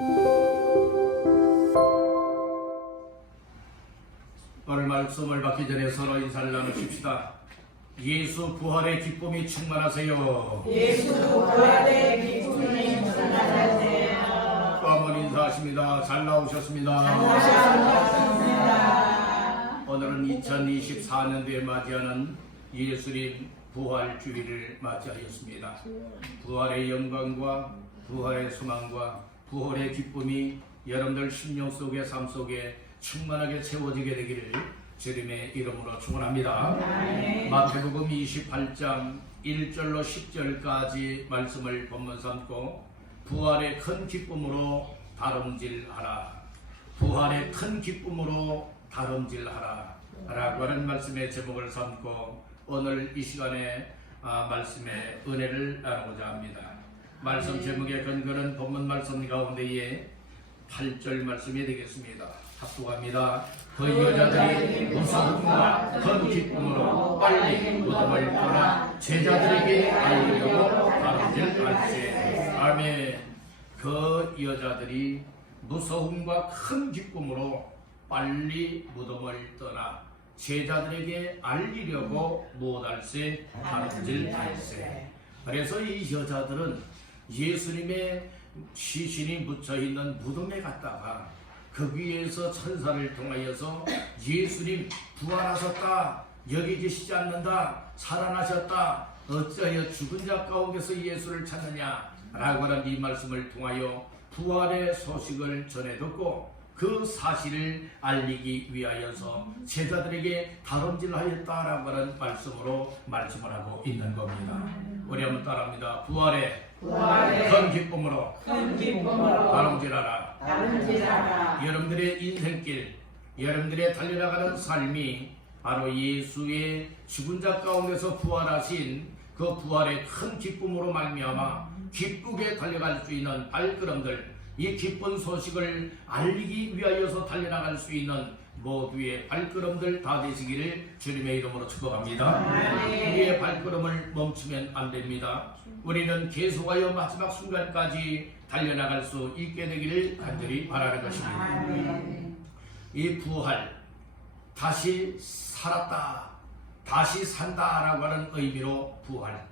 오늘 말씀을 받기 전에 서로 인사를 나누십시다. 예수 부활의 기쁨이 충만하세요. 예수 부활의 기쁨이 충만하세요. 또 한 번 인사하십니다. 잘 나오셨습니다. 감사합니다. 오늘은 2024년도에 맞이하는 예수님 부활주의를 맞이하였습니다. 부활의 영광과 부활의 소망과 부활의 기쁨이 여러분들 심령 속에 삶 속에 충만하게 채워지게 되기를 주님의 이름으로 축원합니다. 마태복음 28장 1절로 10절까지 말씀을 본문 삼고 부활의 큰 기쁨으로 다름질하라, 부활의 큰 기쁨으로 다름질하라 라고 하는 말씀의 제목을 삼고 오늘 이 시간에 말씀의 은혜를 나누고자 합니다. 말씀 제목의 근거는 본문 말씀 가운데에 8절 말씀이 되겠습니다. 합독합니다. 그 여자들이 무서움과 큰 기쁨으로 빨리 무덤을 떠나 제자들에게 알리려고 다름질할세. 아멘. 그 여자들이 무서움과 큰 기쁨으로 빨리 무덤을 떠나 제자들에게 알리려고 못할세 다름질할세. 그래서 이 여자들은 예수님의 시신이 묻혀있는 무덤에 갔다가 그 위에서 천사를 통하여서 예수님 부활하셨다, 여기 계시지 않는다, 살아나셨다, 어찌하여 죽은 자 가운데서 예수를 찾느냐 라고 하는 이 말씀을 통하여 부활의 소식을 전해 듣고 그 사실을 알리기 위하여서 제자들에게 다름질하였다라고 하는 말씀으로 말씀을 하고 있는 겁니다. 우리 한번 따라합니다. 부활의 큰 기쁨으로 다름질하라. 여러분들의 인생길, 여러분들의 달려나가는 삶이 바로 예수의 죽은 자 가운데서 부활하신 그 부활의 큰 기쁨으로 말미암아 기쁘게 달려갈 수 있는 발걸음들, 이 기쁜 소식을 알리기 위하여서 달려나갈 수 있는 모두의 발걸음들 다 되시기를 주님의 이름으로 축복합니다. 우리의 발걸음을 멈추면 안 됩니다. 우리는 계속하여 마지막 순간까지 달려나갈 수 있게 되기를 간절히 바라는 것입니다. 이 부활, 다시 살았다, 다시 산다라고 하는 의미로 부활,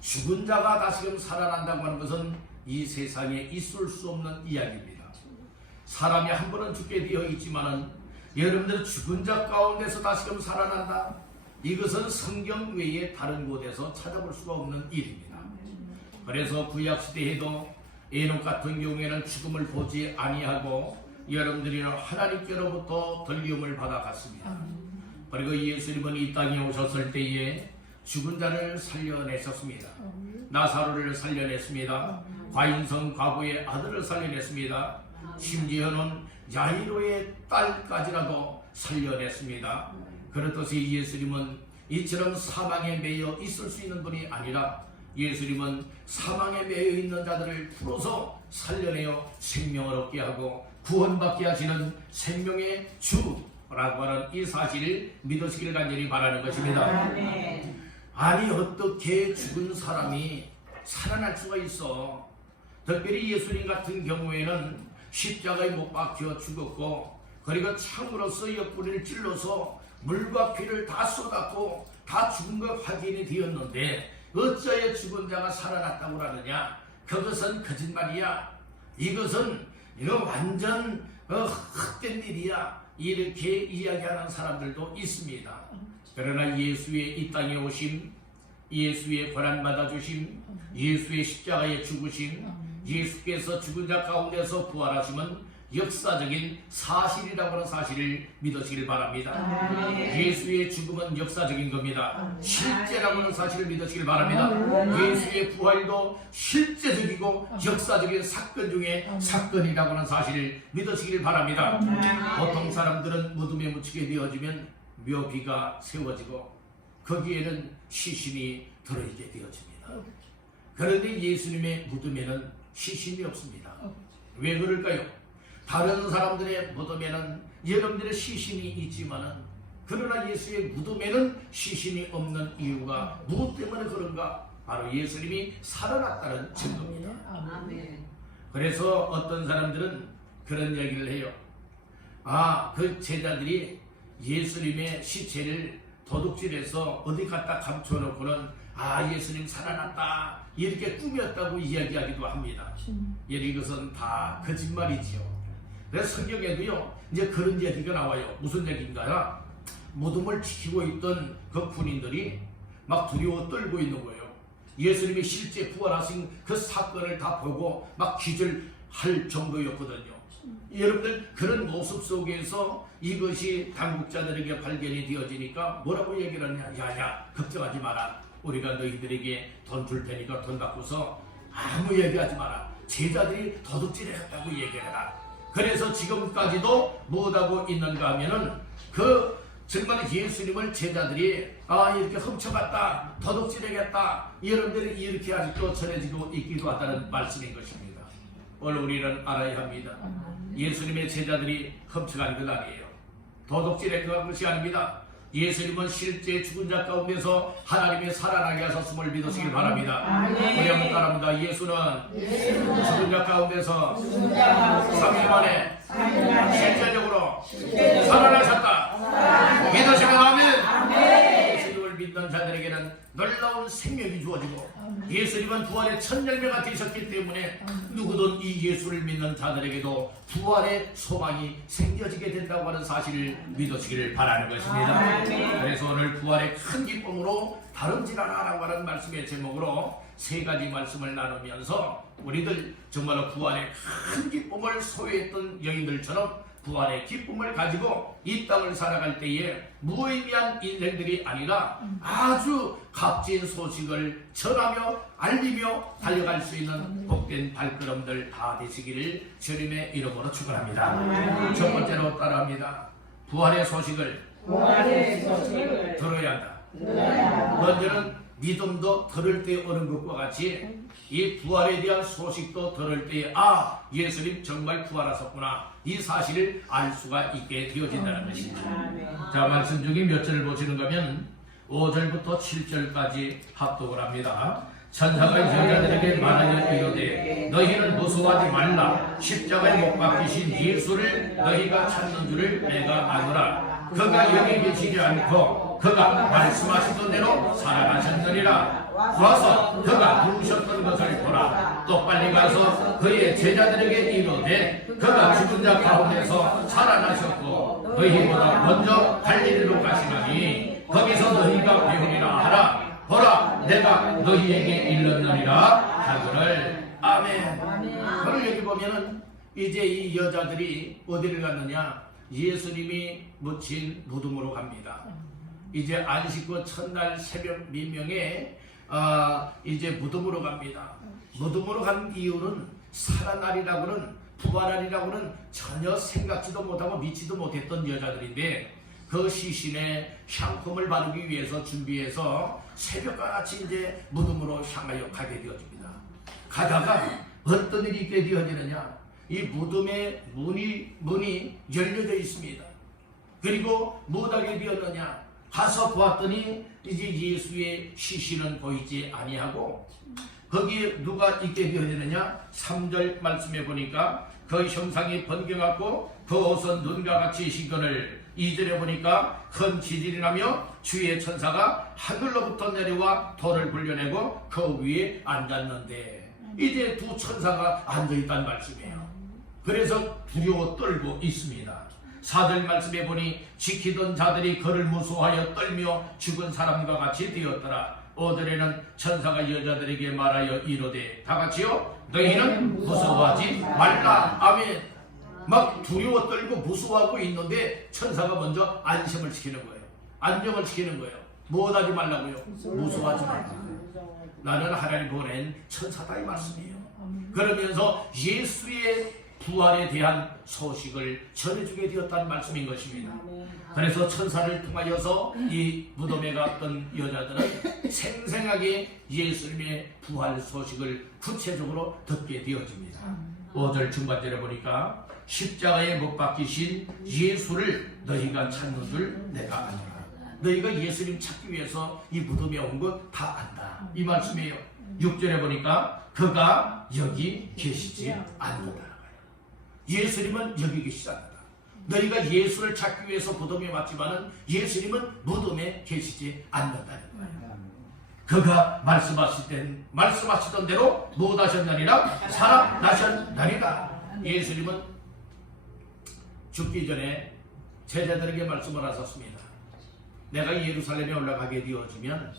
죽은 자가 다시금 살아난다고 하는 것은 이 세상에 있을 수 없는 이야기입니다. 사람이 한 번은 죽게 되어 있지만은 여러분들 죽은 자 가운데서 다시금 살아난다, 이것은 성경 외에 다른 곳에서 찾아볼 수가 없는 일입니다. 그래서 구약시대에도 에녹 같은 경우에는 죽음을 보지 아니하고 여러분들이 하나님께로부터 들림을 받아갔습니다. 그리고 예수님은 이 땅에 오셨을 때에 죽은 자를 살려내셨습니다. 나사로를 살려냈습니다. 과인성 과부의 아들을 살려냈습니다. 심지어는 야이로의 딸까지라도 살려냈습니다. 그렇듯이 예수님은 이처럼 사망에 매여 있을 수 있는 분이 아니라 예수님은 사망에 매여 있는 자들을 풀어서 살려내어 생명을 얻게 하고 구원받게 하시는 생명의 주라고 하는 이 사실을 믿으시기를 간절히 바라는 것입니다. 아니 어떻게 죽은 사람이 살아날 수가 있어? 특별히 예수님 같은 경우에는 십자가에 못 박혀 죽었고 그리고 창으로서 옆구리를 찔러서 물과 피를 다 쏟았고 다 죽은 것 확인이 되었는데 어찌하여 죽은 자가 살아났다고 하느냐? 그것은 거짓말이야. 이것은 이거 완전 헛된 일이야. 이렇게 이야기하는 사람들도 있습니다. 그러나 예수의 이 땅에 오심, 예수의 고난받아 주심, 예수의 십자가에 죽으심, 예수께서 죽은 자 가운데서 부활하심은 역사적인 사실이라고 하는 사실을 믿으시길 바랍니다. 예수의 죽음은 역사적인 겁니다. 실제라고 하는 사실을 믿으시길 바랍니다. 예수의 부활도 실제적이고 역사적인 사건 중에 사건이라고 하는 사실을 믿으시길 바랍니다. 보통 사람들은 무덤에 묻히게 되어지면 묘비가 세워지고 거기에는 시신이 들어있게 되어집니다. 그런데 예수님의 무덤에는 시신이 없습니다. 왜 그럴까요? 다른 사람들의 무덤에는 여러분들의 시신이 있지만은 그러나 예수의 무덤에는 시신이 없는 이유가 무엇 때문에 그런가? 바로 예수님이 살아났다는 증거입니다. 그래서 어떤 사람들은 그런 얘기를 해요. 아, 그 제자들이 예수님의 시체를 도둑질해서 어디 갖다 감춰놓고는 아, 예수님 살아났다 이렇게 꾸몄다고 이야기하기도 합니다. 이것은 다 거짓말이지요. 그래서 성경에도요 이제 그런 얘기가 나와요. 무슨 얘기인가요? 무덤을 지키고 있던 그 군인들이 막 두려워 떨고 있는 거예요. 예수님이 실제 부활하신 그 사건을 다 보고 막 기절할 정도였거든요. 여러분들 그런 모습 속에서 이것이 당국자들에게 발견이 되어지니까 뭐라고 얘기를 하냐. 야야 걱정하지 마라. 우리가 너희들에게 돈 줄 테니까 돈 갖고서 아무 얘기하지 마라. 제자들이 도둑질했다고 얘기해라. 그래서 지금까지도 뭐하고 있는가 하면은 그 정말 예수님을 제자들이 아 이렇게 훔쳐갔다 도둑질하겠다 여러분들이 이렇게 아직도 전해지고 있기도 하다는 말씀인 것입니다. 오늘 우리는 알아야 합니다. 예수님의 제자들이 훔쳐간 것 아니에요. 도둑질한 것이 아닙니다. 예수님은 실제 죽은 자 가운데서 하나님의 살아나게 하셨음을 믿으시길 바랍니다. 우리 한번 따라합니다. 예수는 죽은 자 가운데서 3일 만에 실제적으로 살아나셨다. 믿으시면 아멘. 예수님을 믿는 자들에게는 놀라운 생명이 주어지고 예수님은 부활의 첫 열매가 되셨기 때문에 누구든 이 예수를 믿는 자들에게도 부활의 소망이 생겨지게 된다고 하는 사실을 믿으시기를 바라는 것입니다. 그래서 오늘 부활의 큰 기쁨으로 다름질하라라고 하는 말씀의 제목으로 세 가지 말씀을 나누면서 우리들 정말로 부활의 큰 기쁨을 소유했던 여인들처럼 부활의 기쁨을 가지고 이 땅을 살아갈 때에 무의미한 인생들이 아니라 아주 값진 소식을 전하며 알리며 달려갈 수 있는 복된 발걸음들 다 되시기를 주님의 이름으로 축원합니다. 첫 번째로 따라합니다. 부활의 소식을 들어야 한다. 먼저는 믿음도 들을 때 오는 것과 같이 이 부활에 대한 소식도 들을 때 아 예수님 정말 부활하셨구나 이 사실을 알 수가 있게 되어진다는 것입니다. 자 말씀 중에 몇 절을 보시는가 하면 5절부터 7절까지 합독을 합니다. 천사가 여자들에게 말하여 이르되 너희는 무서워하지 말라. 십자가에 못 박히신 예수를 너희가 찾는 줄을 내가 아노라. 그가 여기 계시지 않고 그가 말씀하시던 대로 살아가셨느니라. 와서 그가 누우셨던 것을 보라. 또 빨리 가서 그의 제자들에게 이르되 그가 죽은 자 가운데서 살아나셨고 너희보다 먼저 갈릴리로 가시나니 거기서 너희가 배우리라 하라. 보라 내가 너희에게 일렀느니라 하거늘. 아멘. 오늘 여기 보면은 이제 이 여자들이 어디를 갔느냐. 예수님이 묻힌 무덤으로 갑니다. 이제 안식 후 첫날 새벽 민명에 이제 무덤으로 갑니다. 무덤으로 간 이유는 살아나리라고는 부활하리라고는 전혀 생각지도 못하고 믿지도 못했던 여자들인데 그 시신에 향품을 바르기 위해서 준비해서 새벽과 같이 이제 무덤으로 향하여 가게 되어집니다. 가다가 어떤 일이 있게 되어지느냐. 이 무덤의 문이 열려져 있습니다. 그리고 무엇하게 되었느냐. 가서 보았더니 이제 예수의 시신은 보이지 아니하고 거기에 누가 있게 되어지느냐. 3절 말씀해 보니까 그 형상이 번개같고 그 옷은 눈과 같이 시거늘. 2절에 보니까 큰 지진이 나며 주의 천사가 하늘로부터 내려와 돌을 굴려내고 그 위에 앉았는데 이제 두 천사가 앉아있다는 말씀이에요. 그래서 두려워 떨고 있습니다. 4절 말씀에 보니 지키던 자들이 그를 무서워하여 떨며 죽은 사람과 같이 되었더라. 5절에는 천사가 여자들에게 말하여 이르되 다같이요 너희는 무서워하지 말라. 아멘. 막 두려워 떨고 무서워하고 있는데 천사가 먼저 안심을 시키는 거예요. 안정을 시키는 거예요. 무엇하지 말라고요? 무서워하지 말라고요. 나는 하나님 보낸 천사다 이 말씀이에요. 그러면서 예수의 부활에 대한 소식을 전해주게 되었다는 말씀인 것입니다. 그래서 천사를 통하여서 이 무덤에 갔던 여자들은 생생하게 예수님의 부활 소식을 구체적으로 듣게 되어집니다. 5절 중반절에 보니까 십자가에 못 박히신 예수를 너희가 찾는 줄 내가 아노라. 너희가 예수님 찾기 위해서 이 무덤에 온 것 다 안다 이 말씀이에요. 6절에 보니까 그가 여기 계시지 않는다는 거예요. 예수님은 여기 계시지 않는다. 너희가 예수를 찾기 위해서 무덤에 왔지만은 예수님은 무덤에 계시지 않는다는 거예요. 그가 말씀하시던 대로 무엇하셨느니라? 살아나셨느니라. 예수님은 죽기 전에 제자들에게 말씀을 하셨습니다. 내가 예루살렘에 올라가게 되어지면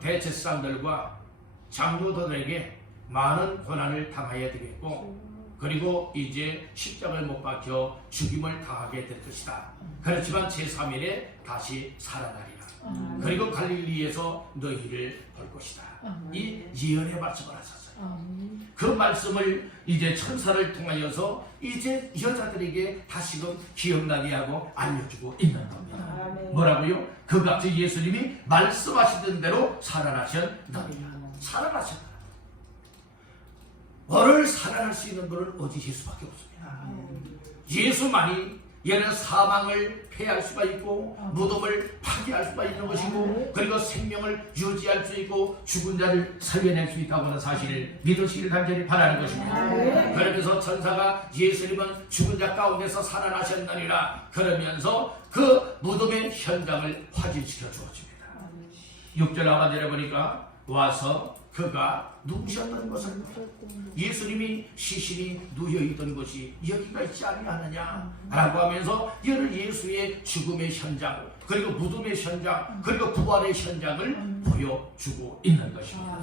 대제사장들과 장로들에게 많은 고난을 당해야 되겠고, 그리고 이제 십자가에 못 박혀 죽임을 당하게 될 것이다. 그렇지만 제3일에 다시 살아나리라. 그리고 갈릴리에서 너희를 볼 것이다. 이 예언의 말씀을 하셨어요. 그 말씀을 이제 천사를 통하여서 이제 여자들에게 다시금 기억나게 하고 알려주고 있는 겁니다. 뭐라고요? 그가 예수님이 말씀하시던 대로 살아나셨느니라. 살아나셨다. 너를 살아날 수 있는 분은 오직 예수밖에 없습니다. 예수만이 얘는 사망을 패할 수가 있고 무덤을 파괴할 수가 있는 것이고, 그리고 생명을 유지할 수 있고 죽은 자를 살려낼 수 있다고 하는 사실을 믿으시길 간절히 바라는 것입니다. 그러면서 천사가 예수님은 죽은 자 가운데서 살아나셨느니라 그러면서 그 무덤의 현장을 확인시켜 주어집니다. 6절 하반절에 보니까 와서 그가 누우셨던 것을 예수님이 시신이 누워있던 곳이 여기가 있지 아니하느냐 라고 하면서 이를 예수의 죽음의 현장, 그리고 무덤의 현장, 그리고 부활의 현장을 보여주고 있는 것입니다.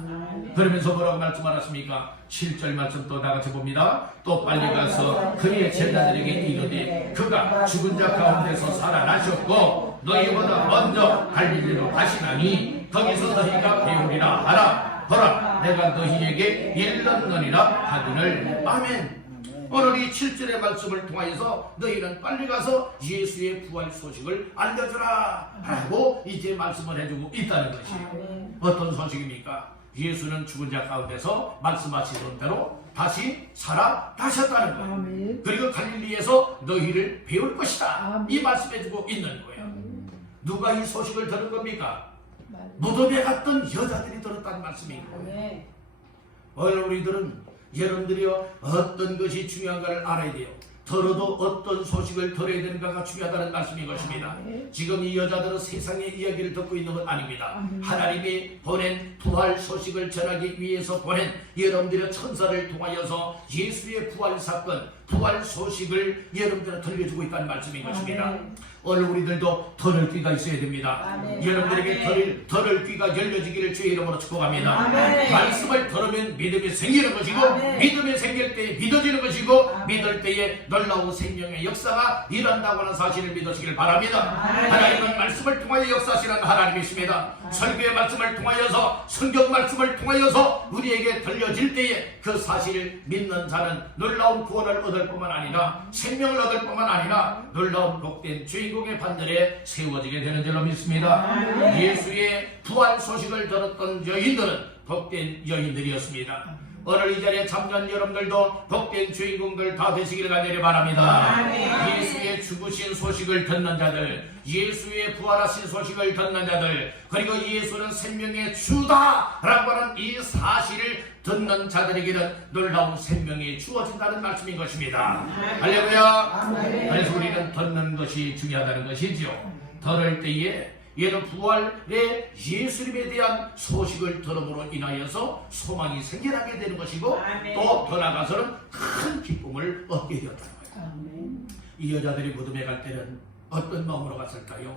그러면서 뭐라고 말씀하셨습니까? 7절 말씀 또 다같이 봅니다. 또 빨리 가서 그의 제자들에게 이르되 그가 죽은 자 가운데서 살아나셨고 너희보다 먼저 갈릴리로 가시나니 거기서 너희가 배우리라 하라. 보라, 내가 너희에게 일렀느니라 하기를. 아멘. 오늘 이 7절의 말씀을 통하여서 너희는 빨리 가서 예수의 부활 소식을 알려주라 하고 이제 말씀을 해주고 있다는 것이에요. 어떤 소식입니까? 예수는 죽은 자 가운데서 말씀하시던 대로 다시 살아나셨다는 거예요. 그리고 갈릴리에서 너희를 배울 것이다. 이 말씀해주고 있는 거예요. 누가 이 소식을 들은 겁니까? 무덤에 갔던 여자들이 들었다는 말씀이고요. 오늘 우리들은 여러분들이 어떤 것이 중요한가를 알아야 돼요. 들어도 어떤 소식을 들어야 되는가가 중요하다는 말씀인 것입니다. 지금 이 여자들은 세상의 이야기를 듣고 있는 건 아닙니다. 하나님이 보낸 부활 소식을 전하기 위해서 보낸 여러분들의 천사를 통하여서 예수의 부활 사건, 부활 소식을 여러분들은 들려주고 있다는 말씀인 것입니다. 오늘 우리들도 들을 귀가 있어야 됩니다. 여러분들에게 들을 귀가 열려지기를 주의 이름으로 축복합니다. 말씀을 들으면 믿음이 생기는 것이고, 믿음이 생길 때에 믿어지는 것이고, 믿을 때에 놀라운 생명의 역사가 일어난다고 하는 사실을 믿으시길 바랍니다. 하나님은 말씀을 통하여 역사하시는 하나님이십니다. 설교의 말씀을 통하여서, 성경 말씀을 통하여서 우리에게 들려질 때에 그 사실을 믿는 자는 놀라운 구원을 얻을 뿐만 아니라 생명을 얻을 뿐만 아니라 놀라운 복된 주인공의 반열에 세워지게 되는 줄로 믿습니다. 예수의 부활 소식을 들었던 여인들은 복된 여인들이었습니다. 오늘 이 자리에 참여한 여러분들도 복된 주인공들 다 되시기를 간절히 바랍니다. 예수의 죽으신 소식을 듣는 자들, 예수의 부활하신 소식을 듣는 자들, 그리고 예수는 생명의 주다라고 하는 이 사실을 듣는 자들에게는 놀라운 생명이 주어진다는 말씀인 것입니다. 할렐루야. 그래서 우리는 듣는 것이 중요하다는 것이지요. 들을 때에 얘는 부활의 예수님에 대한 소식을 들음으로 인하여서 소망이 생겨나게 되는 것이고, 또 더 나아가서는 큰 기쁨을 얻게 되었다는 거예요. 이 여자들이 무덤에 갈 때는 어떤 마음으로 갔을까요?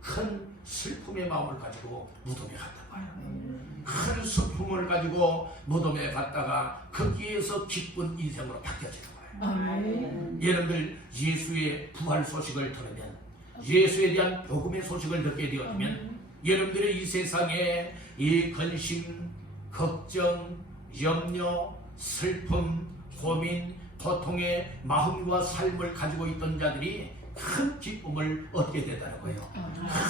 큰 슬픔의 마음을 가지고 무덤에 갔단 말이에요. 큰 슬픔을 가지고 무덤에 갔다가 거기에서 기쁜 인생으로 바뀌어지는 거예요. 여러분들 예수의 부활 소식을 들으면, 예수에 대한 복음의 소식을 듣게 되었으면 여러분들의 이 세상에 이 근심, 걱정, 염려, 슬픔, 고민, 고통의 마음과 삶을 가지고 있던 자들이 큰 기쁨을 얻게 된다는 거예요.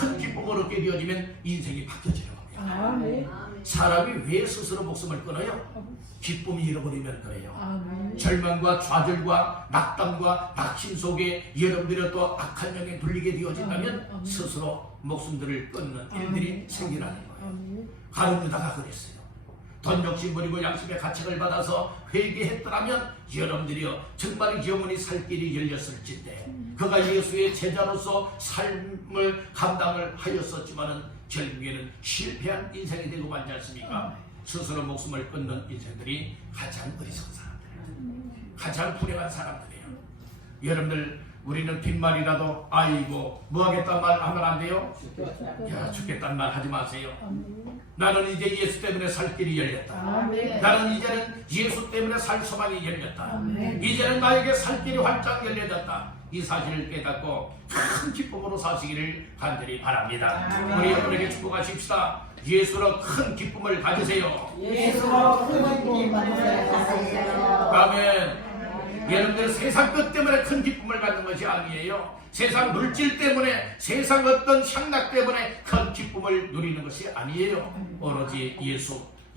큰 기쁨을 얻게 되어지면 인생이 바뀌어지는 겁니다. 사람이 왜 스스로 목숨을 끊어요? 기쁨이 잃어버리면 그래요. 절망과 좌절과 낙담과 낙심 속에 여러분들이 또 악한 영에 눌리게 되어진다면 스스로 목숨들을 끊는 일들이 생기라는 거예요. 가룟 유다가 그랬어요. 돈 욕심 부리고 양심의 가책을 받아서 회개했더라면 여러분들이요 정말 영원히 살 길이 열렸을진데 그가 예수의 제자로서 삶을 감당을 하였었지만은 결국에는 실패한 인생이 되고 말지 않습니까? 스스로 목숨을 끊는 인생들이 가장 어리석은 사람들이에요. 가장 불행한 사람들이에요. 여러분들 우리는 빈말이라도 아이고 뭐하겠다는 말 하면 안 돼요? 야 죽겠다는 말 하지 마세요. 나는 이제 예수 때문에 살 길이 열렸다. 나는 이제는 예수 때문에 살 소망이 열렸다. 이제는 나에게 살 길이 활짝 열려졌다. 이 사실을 깨닫고 큰 기쁨으로 사시기를 간절히 바랍니다. 우리 여러분에게 축복하십시다. 예수로 큰 기쁨을 가지세요. 예수로 큰 기쁨을 가지세요. 아멘. 여러분들 세상 것 때문에 큰 기쁨을 갖는 것이 아니에요. 세상 물질 때문에, 세상 어떤 향락 때문에 큰 기쁨을 누리는 것이 아니에요. 오로지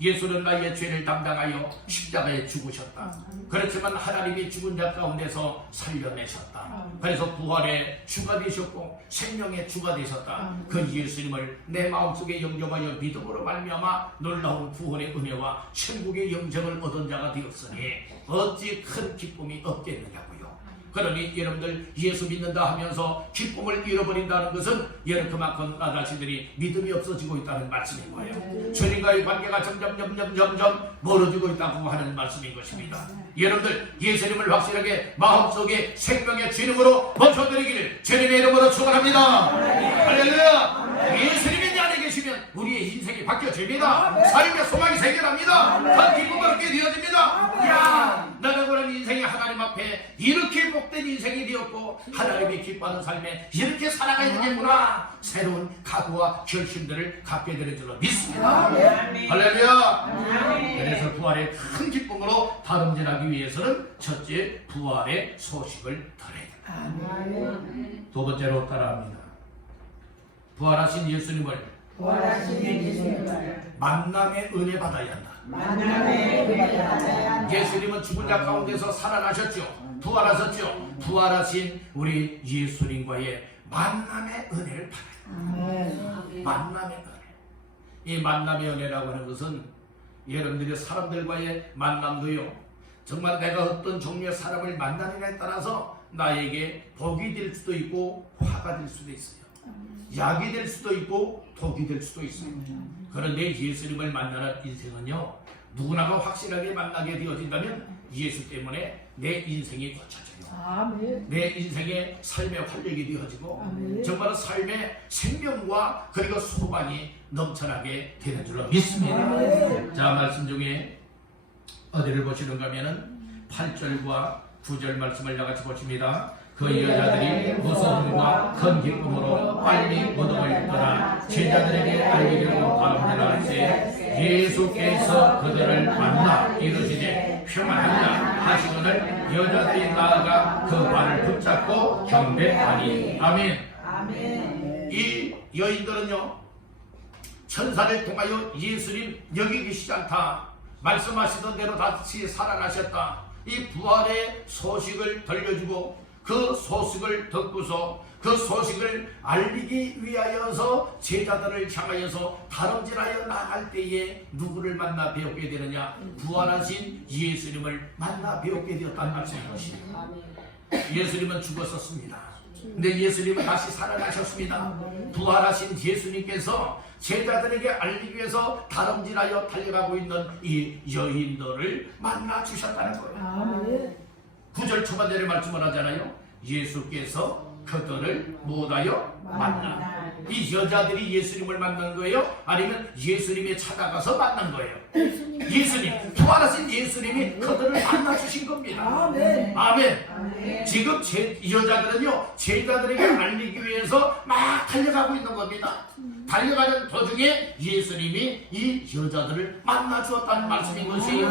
예수는 나의 죄를 담당하여 십자가에 죽으셨다. 그렇지만 하나님이 죽은 자 가운데서 살려내셨다. 그래서 부활의 주가 되셨고 생명의 주가 되셨다. 그 예수님을 내 마음속에 영접하여 믿음으로 말미암아 놀라운 구원의 은혜와 천국의 영생을 얻은 자가 되었으니 어찌 큰 기쁨이 없겠느냐고요. 그러니 여러분들 예수 믿는다 하면서 기쁨을 잃어버린다는 것은 여러분 그만큼 나 자신들이 믿음이 없어지고 있다는 말씀인 거예요. 주님과의 관계가 점점 멀어지고 있다고 하는 말씀인 것입니다. 여러분들 예수님을 확실하게 마음속에 생명의 주님으로 모셔드리기를 주님의 이름으로 축원합니다. 할렐루야. 예수님이 내 안에 계시면 우리의 인생이 바뀌어집니다. 삶의 소망이 생겨납니다. 큰 기쁨을 얻게 되어집니다. 야, 나가 그런 인생이 하나님 앞에 이렇게 복된 인생이 되었고 하나님이 기뻐하는 삶에 이렇게 살아가야 되겠구나. 새로운 각오와 결심들을 갖게 되는 줄로 믿습니다. 할렐루야. 그래서 부활의 큰 기쁨으로 다름질하기 위해서는 첫째 부활의 소식을 들어야 됩니다. 두 번째로 따라합니다. 부활하신 예수님을 만남의 은혜 받아야 한다. 예수님은 죽은 자 가운데서 살아나셨죠. 부활하셨죠. 부활하신 우리 예수님과의 만남의 은혜를 받아요. 만남의 은혜. 이 만남의 은혜라고 하는 것은 여러분들이 사람들과의 만남도요, 정말 내가 어떤 종류의 사람을 만나느냐에 따라서 나에게 복이 될 수도 있고 화가 될 수도 있어요. 약이 될 수도 있고 독이 될 수도 있어요. 그런데 예수님을 만나는 인생은요, 누구나가 확실하게 만나게 되어진다면 예수 때문에 내 인생이 고쳐져요. 내 인생의 삶의 활력이 되어지고 정말 삶의 생명과 그리고 소망이 넘쳐나게 되는 줄로 믿습니다. 자, 말씀 중에 어디를 보시는가 하면은 8절과 9절 말씀을 나같이 보십니다. 그 여자들이 무서움과 큰 기쁨으로 빨리 무덤을 떠나 제자들에게 알리려고 다름질할세 예수께서 그들을 만나 이르시되 평안하냐 하시거늘 여자들이 나아가 그 발을 붙잡고 경배하니. 아멘. 이 여인들은요, 천사를 통하여 예수님 여기 계시지 않다, 말씀하시던 대로 다시 살아나셨다, 이 부활의 소식을 들려주고 그 소식을 듣고서 그 소식을 알리기 위하여서 제자들을 향하여서 다름질하여 나갈 때에 누구를 만나 배우게 되느냐? 부활하신 예수님을 만나 배우게 되었다는 말씀인 것입니다. 예수님은 죽었었습니다. 근데 예수님은 다시 살아나셨습니다. 부활하신 예수님께서 제자들에게 알리기 위해서 다름질하여 달려가고 있는 이 여인들을 만나 주셨다는 거예요. 9절 초반절에 말씀을 하잖아요. 예수께서 그들을 못하여 만나. 이 여자들이 예수님을 만난 거예요? 아니면 예수님이 찾아가서 만난 거예요? 예수님, 부활하신 예수님이 그들을 만나 주신 겁니다. 아멘. 지금 여자들은요, 제자들에게 알리기 위해서 막 달려가고 있는 겁니다. 달려가는 도중에 예수님이 이 여자들을 만나 주었다는 말씀인 것이에요.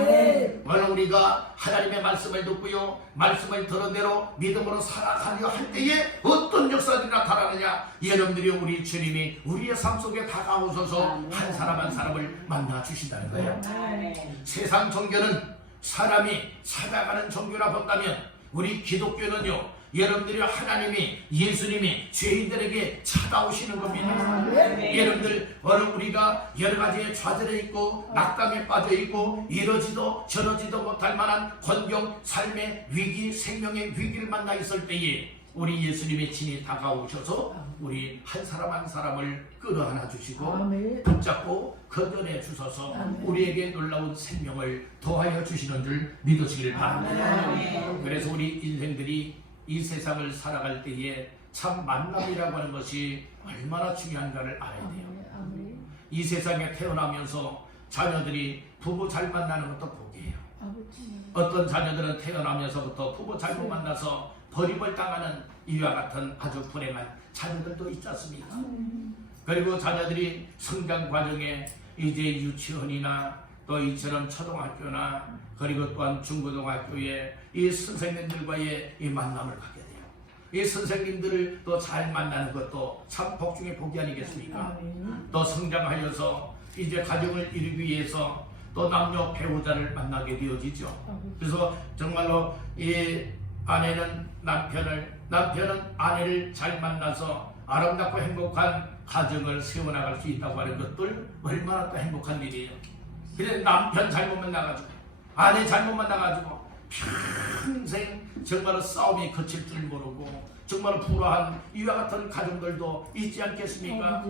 오늘 우리가 하나님의 말씀을 듣고요, 말씀을 들은 대로 믿음으로 살아가려 할 때에 어떤 역사들이 나타나느냐? 여러분들이 우리 주님이 우리의 삶 속에 다가오셔서 한 사람 한 사람을 만나 주신다는 거예요. 세상 종교는 사람이 찾아가는 종교라 본다면 우리 기독교는요, 여러분들이 하나님이 예수님이 죄인들에게 찾아오시는 겁니다. 여러분들 우리가 여러 가지의 좌절에 있고 낙담에 빠져 있고 이러지도 저러지도 못할 만한 곤경, 삶의 위기, 생명의 위기를 만나 있을 때에 우리 예수님의 친히 다가오셔서 우리 한 사람 한 사람을 끌어안아 주시고 붙잡고 건져내 주셔서 우리에게 놀라운 생명을 더하여 주시는 줄 믿으시길 바랍니다. 그래서 우리 인생들이 이 세상을 살아갈 때에 참 만남이라고 하는 것이 얼마나 중요한가를 알아야 돼요. 이 세상에 태어나면서 자녀들이 부부 잘 만나는 것도 복이에요. 어떤 자녀들은 태어나면서부터 부부 잘못 만나서 버림을 당하는 이와 같은 아주 불행한 자녀들도 있지 않습니까? 그리고 자녀들이 성장 과정에 이제 유치원이나 또 이처럼 초등학교나 그리고 또한 중고등학교에 이 선생님들과의 이 만남을 갖게 돼요. 이 선생님들을 또 잘 만나는 것도 참 복 중에 복이 아니겠습니까? 또 성장하여서 이제 가정을 이루기 위해서 또 남녀 배우자를 만나게 되어지죠. 그래서 정말로 이 아내는 남편은 아내를 잘 만나서 아름답고 행복한 가정을 세워나갈 수 있다고 하는 것들 얼마나 또 행복한 일이에요. 그래 남편 잘못 만나가지고 아내 잘못 만나가지고 평생 정말로 싸움이 그칠 줄 모르고 정말 불화한 이와 같은 가정들도 있지 않겠습니까?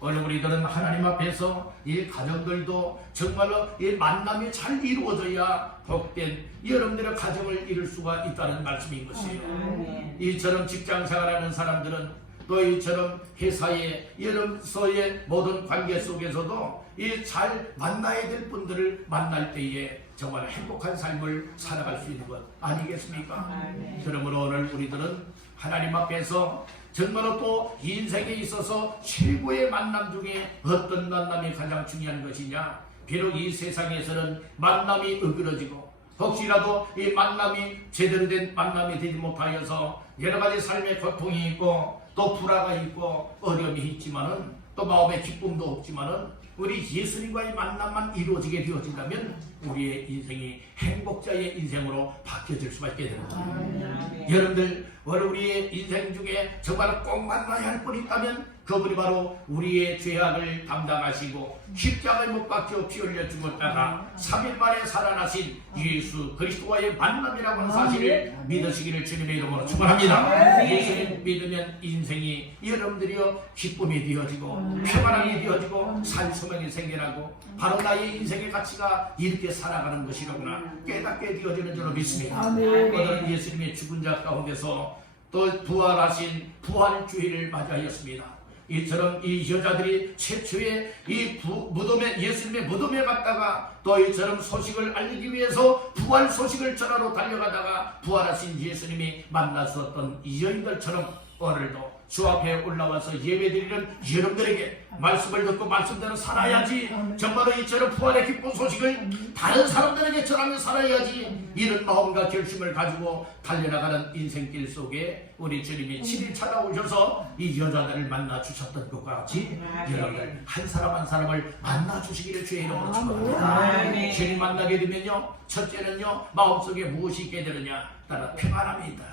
오늘 우리들은 하나님 앞에서 이 가정들도 정말로 이 만남이 잘 이루어져야 복된 여러분들의 가정을 이룰 수가 있다는 말씀인 것이에요. 이처럼 직장 생활하는 사람들은 또 이처럼 회사의 여러분서의 모든 관계 속에서도 이 잘 만나야 될 분들을 만날 때에 정말 행복한 삶을 살아갈 수 있는 것 아니겠습니까? 그러므로 오늘 우리들은 하나님 앞에서 정말로 또 인생에 있어서 최고의 만남 중에 어떤 만남이 가장 중요한 것이냐? 비록 이 세상에서는 만남이 어그러지고 혹시라도 이 만남이 제대로 된 만남이 되지 못하여서 여러 가지 삶의 고통이 있고 또 불화가 있고 어려움이 있지만은 또 마음의 기쁨도 없지만은 우리 예수님과의 만남만 이루어지게 되어진다면 우리의 인생이 행복자의 인생으로 바뀌어질 수밖에 되는 거예요. 여러분들 오늘 우리의 인생 중에 정말 꼭 만나야 할 분이 있다면 그분이 바로 우리의 죄악을 담당하시고 십자가에 못 박혀 피 흘려 죽었다가 3일 만에 살아나신 예수 그리스도와의 만남이라고 하는 사실을 믿으시기를 주님의 이름으로 축원합니다. 예수님 믿으면 인생이 여러분들이요 기쁨이 되어지고 평안함이 되어지고 산소명이 생겨나고 바로 나의 인생의 가치가 이렇게 살아가는 것이라구나 깨닫게 되어지는 줄로 믿습니다. 오늘은 예수님의 죽은 자 가운데서 또 부활하신 부활주의를 맞이하였습니다. 이처럼 이 여자들이 최초의 이 무덤에 예수님의 무덤에 갔다가 또 이처럼 소식을 알리기 위해서 부활 소식을 전하러 달려가다가 부활하신 예수님이 만났었던 이 여인들처럼 오늘도 주 앞에 올라와서 예배드리는 여러분들에게 말씀을 듣고 말씀대로 살아야지 정말로 이처럼 부활의 기쁜 소식을 다른 사람들에게 전하며 살아야지 이런 마음과 결심을 가지고 달려나가는 인생길 속에 우리 주님이 친히 찾아오셔서 이 여자들을 만나 주셨던 것과 같이 여러분들 한 사람 한 사람을 만나 주시기를 주의 이름으로 축원합니다. 주님 만나게 되면요 첫째는요 마음속에 무엇이 있게 되느냐 따라 평안함이 있다.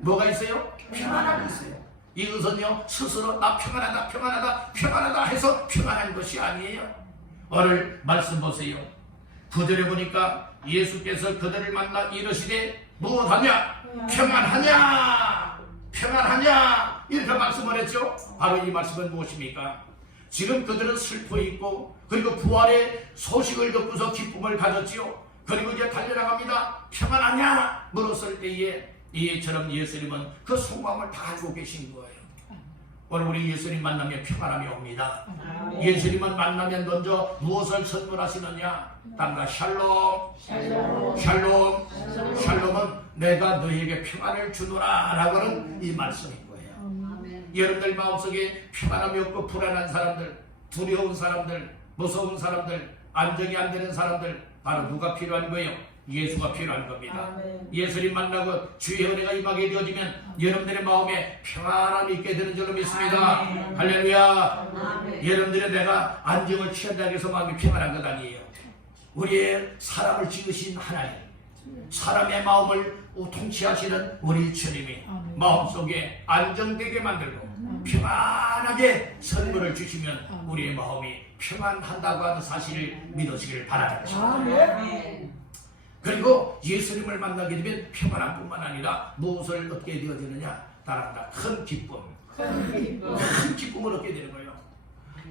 뭐가 있어요? 평안함이 있어요. 이것은요 스스로 나 평안하다 해서 평안한 것이 아니에요. 오늘 말씀 보세요. 9절에 보니까 예수께서 그들을 만나 이르시되 무엇하냐? 평안하냐 이렇게 말씀을 했죠. 바로 이 말씀은 무엇입니까? 지금 그들은 슬퍼 있고 그리고 부활의 소식을 듣고서 기쁨을 가졌지요. 그리고 이제 달려나갑니다. 평안하냐 물었을 때에 이처럼 예수님은 그 속마음을 다 알고 계신 거예요. 오늘 우리 예수님 만나면 평안함이 옵니다. 예수님은 만나면 먼저 무엇을 선물하시느냐? 단가 샬롬은 내가 너희에게 평안을 주노라 라고 하는 이 말씀인 거예요. 여러분들 마음속에 평안함이 없고 불안한 사람들, 두려운 사람들, 무서운 사람들, 안정이 안 되는 사람들 바로 누가 필요한 거예요? 예수가 필요한 겁니다. 예수님 만나고 주의 은혜가 임하게 되어지면 여러분들의 마음에 평안함이 있게 되는 줄로 믿습니다. 할렐루야. 여러분들의 내가 안정을 취한다고 해서 마음이 평안한 것 아니에요. 우리의 사람을 지으신 하나님 사람의 마음을 통치하시는 우리 주님이 마음속에 안정되게 만들고 평안하게 선물을 주시면 우리의 마음이 평안한다고 하는 사실을 믿으시길 바라는 것입니다. 그리고 예수님을 만나게 되면 평안함뿐만 아니라 무엇을 얻게 되어지느냐? 따라한다. 큰 기쁨. 큰 기쁨을 얻게 되는 거예요.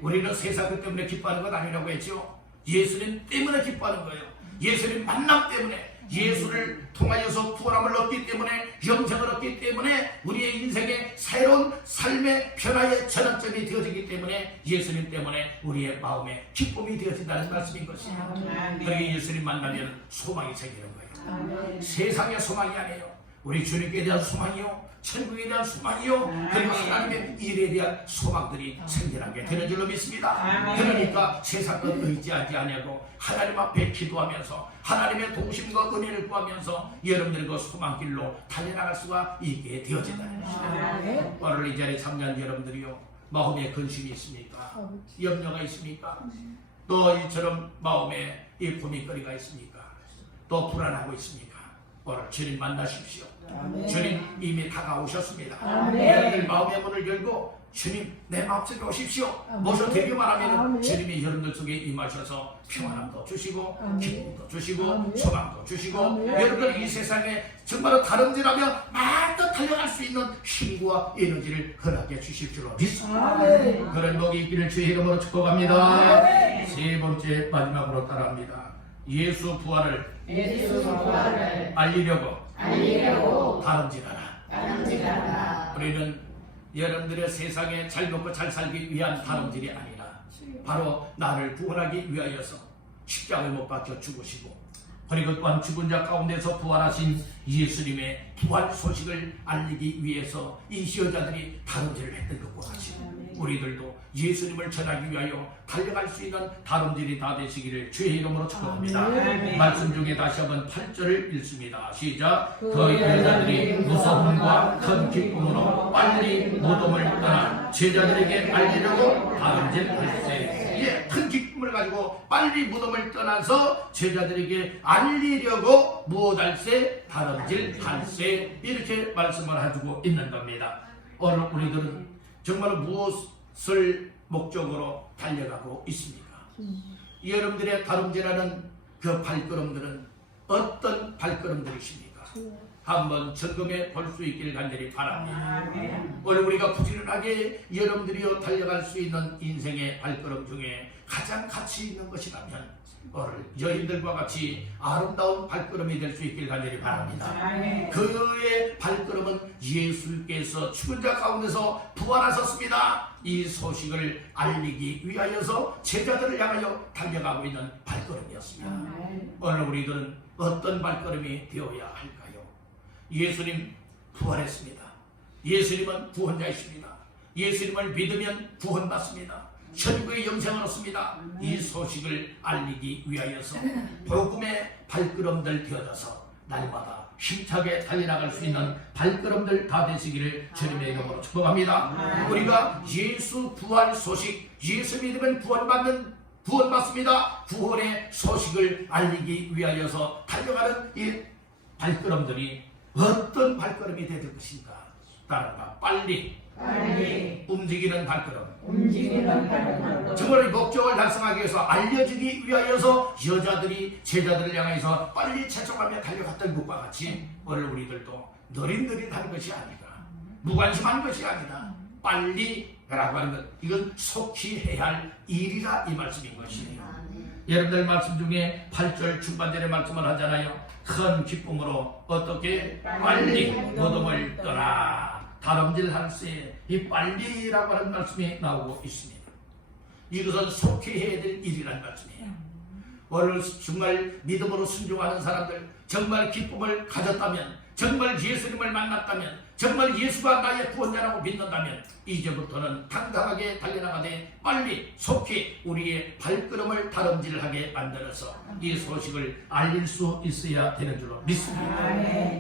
우리는 세상 때문에 기뻐하는 건 아니라고 했죠. 예수님 때문에 기뻐하는 거예요. 예수님 만남 때문에, 예수를 통하여서 구원함을 얻기 때문에, 영생을 얻기 때문에, 우리의 인생의 새로운 삶의 변화의 전환점이 되어지기 때문에, 예수님 때문에 우리의 마음에 기쁨이 되어진다는 말씀인 것이에요. 그러게 예수님 만나면 소망이 생기는 거예요. 세상의 소망이 아니에요. 우리 주님께 대한 소망이요, 천국에 대한 소망이요, 그리고 하나님의 일에 대한 소망들이 생겨나게 되는 줄로 믿습니다. 그러니까 세상 것 의지하지 아니하고 하나님 앞에 기도하면서 하나님의 도우심과 은혜를 구하면서 여러분들의 그 소망길로 달려나갈 수가 있게 되어진다는 것입니다. 오늘 이 자리에 참여한 여러분들이요, 마음에 근심이 있습니까? 염려가 있습니까? 또 이처럼 마음에 이 고민거리가 있습니까? 또 불안하고 있습니까? 오늘 주님 만나십시오. 주님 이미 다가오셨습니다. 여러분들 마음의 문을 열고 주님 내 마음속에 오십시오. 모셔드리기만 하면 주님이 여러분들 속에 임하셔서 평안함도 주시고 기쁨도 주시고 소망도 주시고 여러분들 이 세상에 정말로 다름질하며 마음껏 달려갈 수 있는 힘과 에너지를 허락해 주실 줄로 믿습니다. 그런 복이 있기를 주의 이름으로 축복합니다. 세 번째 마지막으로 따라합니다. 예수 부활을 알리려고 다름질하라. 우리는 여러분들의 세상에 잘 먹고 잘 살기 위한 다름질이 아니라 바로 나를 구원하기 위하여서 십자가에 못 박혀 죽으시고 그리고 또한 죽은 자 가운데서 부활하신 예수님의 부활 소식을 알리기 위해서 이 시여자들이 다름질을 했던 것과 같이 우리들도 예수님을 전하기 위하여 달려갈 수 있는 다름질이 다 되시기를 주의 이름으로 축복합니다. 말씀 중에 다시 한번 8절을 읽습니다. 시작. 그 여자들이 무서움과 큰 기쁨으로 빨리 무덤을 떠나 제자들에게 알리려고 다름질할세. 큰 기쁨을 가지고 빨리 무덤을 떠나서 제자들에게 알리려고 무엇할세? 다름질할세. 이렇게 말씀을 해주고 있는 겁니다. 오늘 우리들은 정말 무엇을 목적으로 달려가고 있습니까? 여러분들의 다름질하는 그 발걸음들은 어떤 발걸음들이십니까? 한번 점검해 볼 수 있기를 간절히 바랍니다. 오늘 우리가 부지런하게 여러분들이 달려갈 수 있는 인생의 발걸음 중에 가장 가치 있는 것이라면 오늘 여인들과 같이 아름다운 발걸음이 될 수 있길 간절히 바랍니다. 그의 발걸음은 예수께서 죽은 자 가운데서 부활하셨습니다. 이 소식을 알리기 위하여서 제자들을 향하여 달려가고 있는 발걸음이었습니다. 오늘 우리들은 어떤 발걸음이 되어야 할까요? 예수님 부활했습니다. 예수님은 구원자이십니다. 예수님을 믿으면 구원받습니다. 천국의 영생을 얻습니다. 이 소식을 알리기 위하여서 복음의 발걸음들 되어져서 날마다 힘차게 달려나갈 수 있는 발걸음들 다 되시기를 주님의 이름으로 축복합니다. 우리가 예수 부활 소식, 예수 믿으면 구원받습니다. 구원의 소식을 알리기 위하여서 달려가는 이 발걸음들이 어떤 발걸음이 될 것인가? 따라가 빨리 움직이는 발걸음. 정말 목적을 달성하기 위해서 알려주기 위하여서 여자들이 제자들을 향해서 빨리 채찍하며 달려갔던 것과 같이 오늘 우리들도 느릿느릿한 것이 아니다. 무관심한 것이 아니다. 빨리라고 하는 것, 이건 속히 해야 할 일이라 이 말씀인 것이에요. 여러분들 말씀 중에 8절 중반절에 말씀을 하잖아요. 큰 기쁨으로 어떻게 빨리 무덤을 떠나 다름질할세. 이 빨리라고 하는 말씀이 나오고 있습니다. 이것은 속히 해야 될 일이라는 말씀이에요. 오늘 정말 믿음으로 순종하는 사람들, 정말 기쁨을 가졌다면, 정말 예수님을 만났다면, 정말 예수가 나의 구원자라고 믿는다면 이제부터는 당당하게 달려나가되 빨리 속히 우리의 발걸음을 다름질하게 만들어서 이 소식을 알릴 수 있어야 되는 줄로 믿습니다.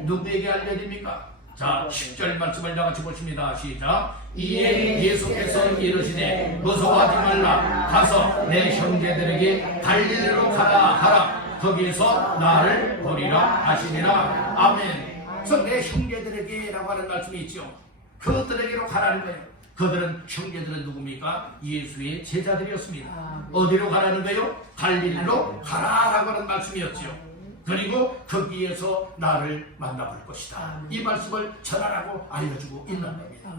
누구에게 알려야 됩니까? 자, 10절 말씀을 다 같이 보십니다. 시작. 이에 예수께서 이르시되 무서워하지 말라. 가서 내 형제들에게 갈릴리로 가라 하라. 거기에서 나를 버리라 하시니라. 아멘. 그래서 내 형제들에게 라고 하는 말씀이 있죠. 그들에게로 가라는 거예요. 그들은 형제들은 누굽니까? 예수의 제자들이었습니다. 어디로 가라는 거예요? 갈릴리로 가라라고 하는 말씀이었죠. 그리고 거기에서 나를 만나볼 것이다. 이 말씀을 전하라고 알려주고 있는 겁니다.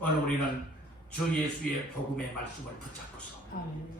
오늘 우리는 주 예수의 복음의 말씀을 붙잡고서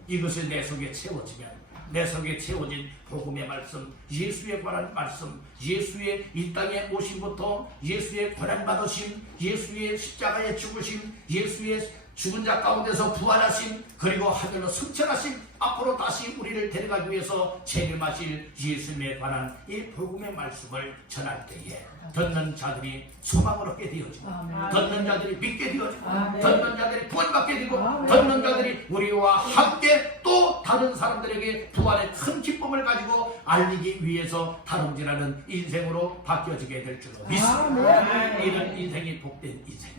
이것이 내 속에 채워지면 내 속에 채워진 복음의 말씀, 예수에 관한 말씀, 예수의 이 땅에 오심부터 예수의 고난받으심, 예수의 십자가에 죽으심, 예수의 죽은 자 가운데서 부활하심, 그리고 하늘로 승천하심, 앞으로 다시 우리를 데려가기 위해서 재림하실 예수님에 관한 이 복음의 말씀을 전할 때에 듣는 자들이 소망을 얻게 되어지고, 듣는 자들이 믿게 되어지고, 듣는 자들이 구원받게 되고, 듣는 자들이 우리와 함께 또 다른 사람들에게 부활의 큰 기쁨을 가지고 알리기 위해서 다름질하는 인생으로 바뀌어지게 될 줄로 믿습니다. 이런 인생이 복된 인생,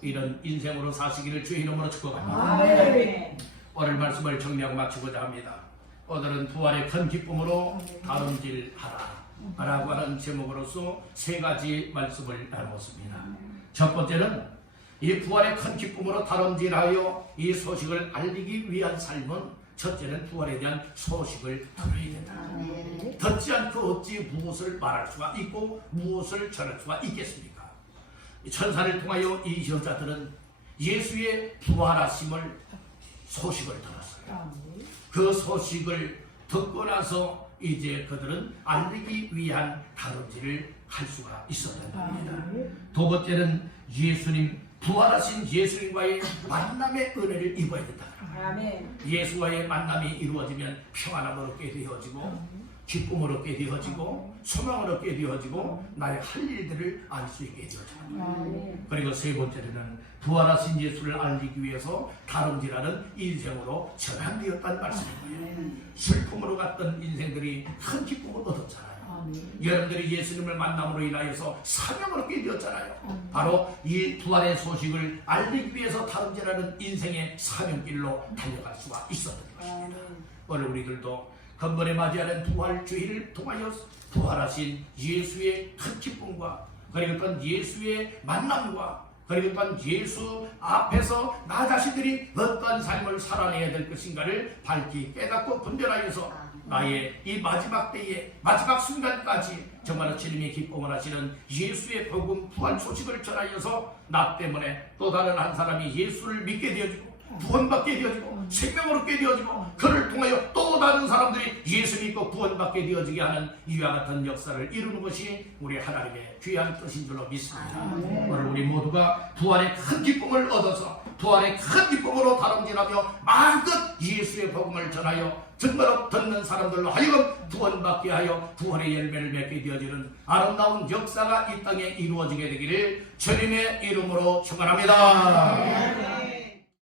이런 인생으로 사시기를 주의 이름으로 축복합니다. 오늘 말씀을 정리하고 마치고자 합니다. 오늘은 부활의 큰 기쁨으로 다름질하라 라고 하는 제목으로서 세 가지 말씀을 나누었습니다. 첫 번째는 이 부활의 큰 기쁨으로 다름질하여 이 소식을 알리기 위한 삶은, 첫째는 부활에 대한 소식을 들어야 된다. 듣지 않고 어찌 무엇을 말할 수가 있고 무엇을 전할 수가 있겠습니까? 천사를 통하여 이 여자들은 예수의 부활하심을 소식을 들었어요. 그 소식을 듣고 나서 이제 그들은 알리기 위한 다름질을 할 수가 있었던 겁니다. 두 번째는 예수님, 부활하신 예수님과의 만남의 은혜를 입어야 된다. 예수와의 만남이 이루어지면 평안함을 얻게 되어지고, 기쁨을 얻게 되어지고, 소망을 얻게 되어지고, 나의 할 일들을 알 수 있게 되어집니다. 그리고 세 번째로는 부활하신 예수를 알리기 위해서 다름질하는 인생으로 전환되었다는 말씀이고요. 슬픔으로 갔던 인생들이 큰 기쁨을 얻었잖아요. 여러분들이 예수님을 만남으로 인하여서 사명을 얻게 되었잖아요. 바로 이 부활의 소식을 알리기 위해서 다름질하는 인생의 사명길로 달려갈 수가 있었던 것입니다. 오늘 우리들도 근본에 맞이하는 부활 주의를 통하여 부활하신 예수의 큰 기쁨과, 그리고 또 예수의 만남과, 그리고 또 예수 앞에서 나 자신들이 어떤 삶을 살아내야 될 것인가를 밝히 깨닫고 분별하여서 나의 이 마지막 때에, 마지막 순간까지 정말로 주님의 기쁨을 하시는 예수의 복음 부활 소식을 전하여서 나 때문에 또 다른 한 사람이 예수를 믿게 되어지고, 구원받게 되어지고, 생명을 얻게 되어지고, 그를 통하여 또 다른 사람들이 예수 믿고 구원받게 되어지게 하는 이와 같은 역사를 이루는 것이 우리 하나님의 귀한 뜻인 줄로 믿습니다. 오늘 우리 모두가 부활의 큰 기쁨을 얻어서 부활의 큰 기쁨으로 다름질하며 마음껏 예수의 복음을 전하여 정말로 듣는 사람들로 하여금 구원받게 하여 부활의 열매를 맺게 되어지는 아름다운 역사가 이 땅에 이루어지게 되기를 주님의 이름으로 축원합니다.